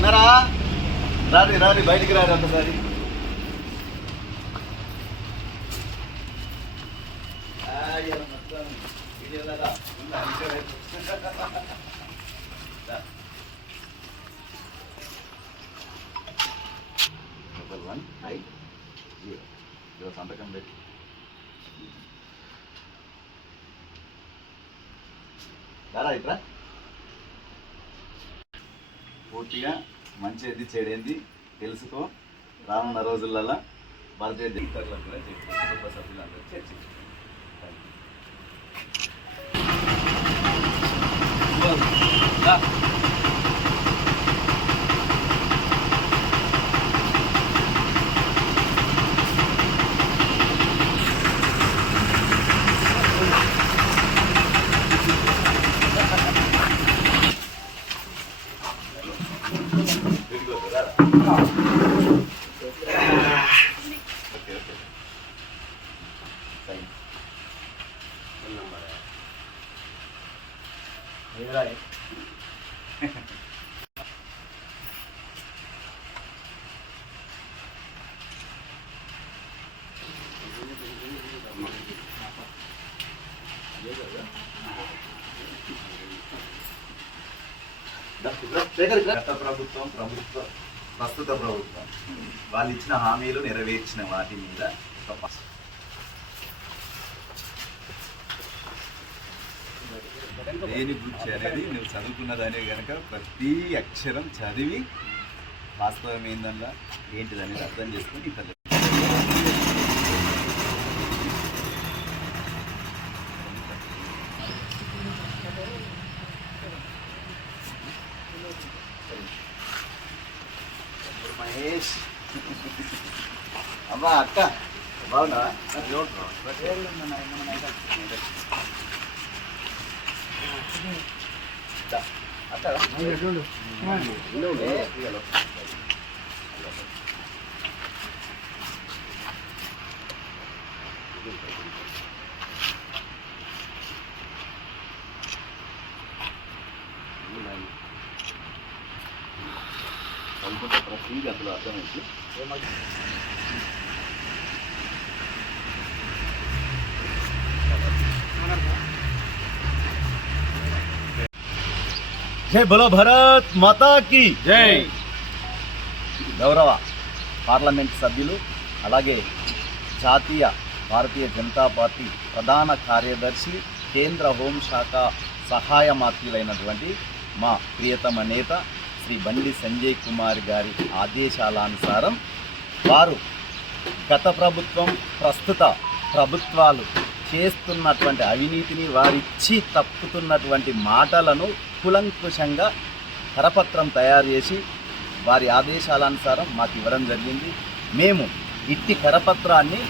ఉన్నారా? రాని రాని బయటికి రాని ఒకసారి. Double one eight zero zero సంతకం పెట్టి. దారా ఇట్రా? పూర్తిగా మంచి ఏది చెడేంది. తెలుసుకో రానున్న రోజులలో బర్త్డే జనతలకు కూడా చెప్పి. కుటుంబ సభ్యులందరూ చర్చించు Yeah. ఏరాయ్ గత ప్రభుత్వం ప్రభుత్వం ప్రస్తుత ప్రభుత్వం. వాళ్ళు ఇచ్చిన హామీలు నెరవేర్చిన వాటి మీద దేని గురించి అనేది నువ్వు చదువుకున్నదనే కనుక ప్రతి అక్షరం చదివి వాస్తవం ఏందల్లా ఏంటిది అనేది అర్థం చేసుకుని ఇతరులు మహేష్. అమ్మా అక్క. బాగున్నా అక్క అనుకుంటే ప్రతిదీ అందులో అర్థమైంది జై బలో భరత్ మాతా కి జై గౌరవ పార్లమెంట్ సభ్యులు అలాగే జాతీయ భారతీయ జనతా పార్టీ ప్రధాన కార్యదర్శి కేంద్ర హోంశాఖ సహాయ మాత్రులైనటువంటి మా ప్రియతమ నేత శ్రీ బండి సంజయ్ కుమార్ గారి ఆదేశాలానుసారం వారు గత ప్రభుత్వం ప్రస్తుత ప్రభుత్వాలు చేస్తున్నటువంటి అవినీతిని వారిచ్చి తప్పుతున్నటువంటి మాటలను కులంకుశంగా కరపత్రం తయారు చేసి వారి ఆదేశాలనుసారం మాకు ఇవ్వడం జరిగింది. మేము ఇట్టి కరపత్రాన్ని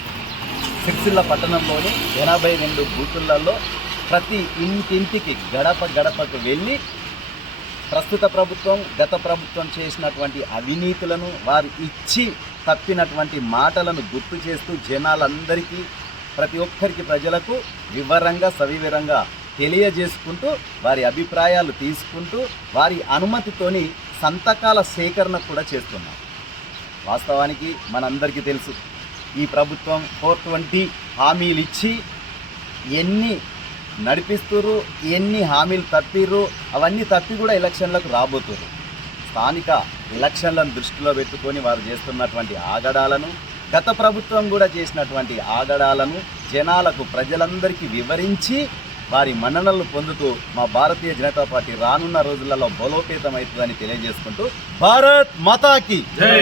సిరిసిల్ల పట్టణంలోని ఎనభై రెండు బూతులలో ప్రతి ఇంటింటికి గడప గడపకు వెళ్ళి ప్రస్తుత ప్రభుత్వం గత ప్రభుత్వం చేసినటువంటి అవినీతులను వారు ఇచ్చి తప్పినటువంటి మాటలను గుర్తు చేస్తూ జనాలందరికీ ప్రతి ఒక్కరికి ప్రజలకు వివరంగా సవివరంగా తెలియజేసుకుంటూ వారి అభిప్రాయాలు తీసుకుంటూ వారి అనుమతితోని సంతకాల సేకరణ కూడా చేస్తున్నాం. వాస్తవానికి మనందరికీ తెలుసు ఈ ప్రభుత్వం ఫోర్ ట్వంటీ హామీలు ఇచ్చి ఎన్ని నడిపిస్తుర్రు ఎన్ని హామీలు తప్పిర్రు అవన్నీ తప్పి కూడా ఎలక్షన్లకు రాబోతుర్రు. స్థానిక ఎలక్షన్లను దృష్టిలో పెట్టుకొని వారు చేస్తున్నటువంటి ఆగడాలను గత ప్రభుత్వం కూడా చేసినటువంటి ఆగడాలను జనాలకు ప్రజలందరికీ వివరించి వారి మన్ననలు పొందుతూ మా భారతీయ జనతా పార్టీ రానున్న రోజులలో బలోపేతం అవుతుందని తెలియజేసుకుంటూ భారత్ మతాకి జై.